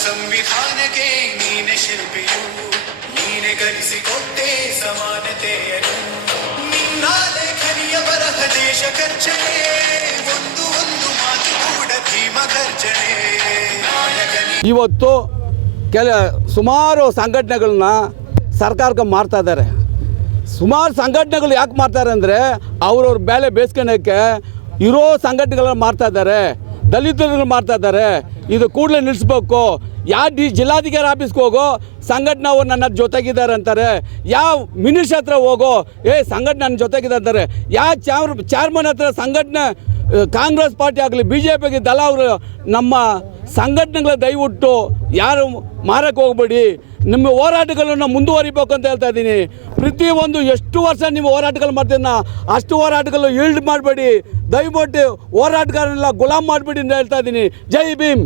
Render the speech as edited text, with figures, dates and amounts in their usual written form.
ಸಂವಿಧಾನಕ್ಕೆ ನೀನೆ ಶಿಲ್ಪಿಯು, ನೀನೆ ಕಲಿಸಿಕೊಟ್ಟೆ ಸಮಾನತೆಯನ್ನು. ನಿನ್ನ ಲೇಖನಿಯ ಬರಹ ದೇಶ ಖರ್ಚನೆ, ಒಂದು ಒಂದು ಮಾತು ಕೂಡ ಭೀಮ ಖರ್ಚನೆ. ಇವತ್ತು ಸುಮಾರು ಸಂಘಟನೆಗಳನ್ನ ಸರ್ಕಾರಕ್ಕೆ ಮಾಡ್ತಾ ಇದ್ದಾರೆ. ಸುಮಾರು ಸಂಘಟನೆಗಳು ಯಾಕೆ ಮಾಡ್ತಾರೆ ಅಂದರೆ ಅವ್ರವ್ರ ಬೇಳೆ ಬೇಯಿಸ್ಕೊಳ್ಳೋಕ್ಕೆ ಇರೋ ಸಂಘಟನೆಗಳನ್ನ ಮಾಡ್ತಾ ಇದ್ದಾರೆ, ದಲಿತರುಗಳು ಮಾಡ್ತಾ ಇದ್ದಾರೆ. ಇದು ಕೂಡಲೇ ನಿಲ್ಲಿಸ್ಬೇಕು. ಯಾವ ಜಿಲ್ಲಾಧಿಕಾರಿ ಆಫೀಸ್ಗೆ ಹೋಗೋ ಸಂಘಟನೆ ಅವ್ರು ನನ್ನ ಜೊತೆಗಿದ್ದಾರೆ ಅಂತಾರೆ, ಯಾವ ಮಿನಿಸ್ಟ್ರ್ ಹತ್ರ ಹೋಗೋ ಸಂಘಟನೆ ನನ್ನ ಜೊತೆಗಿದ್ದಾರೆ ಅಂತಾರೆ, ಯಾವ ಚೇರ್ಮನ್ ಹತ್ರ ಸಂಘಟನೆ ಕಾಂಗ್ರೆಸ್ ಪಾರ್ಟಿ ಆಗಲಿ ಬಿ ಜೆ ಪಿಗೆ ದಳ ಅವರು ನಮ್ಮ ಸಂಘಟನೆಗಳ ದಯವಿಟ್ಟು ಯಾರು ಮಾರಕ್ಕೆ ಹೋಗ್ಬೇಡಿ, ನಿಮ್ಮ ಹೋರಾಟಗಳನ್ನು ಮುಂದುವರಿಬೇಕು ಅಂತ ಹೇಳ್ತಾ ಇದ್ದೀನಿ. ಪ್ರತಿಯೊಂದು ಎಷ್ಟು ವರ್ಷ ನೀವು ಹೋರಾಟಗಳು ಮಾಡ್ತೀನ ಅಷ್ಟು ಹೋರಾಟಗಳು ಈಲ್ಡ್ ಮಾಡಬೇಡಿ, ದಯವಿಟ್ಟು ಹೋರಾಟಗಾರನೆಲ್ಲ ಗುಲಾಮ್ ಮಾಡಬೇಡಿ ಅಂತ ಹೇಳ್ತಾ ಇದ್ದೀನಿ. ಜೈ ಭೀಮ್.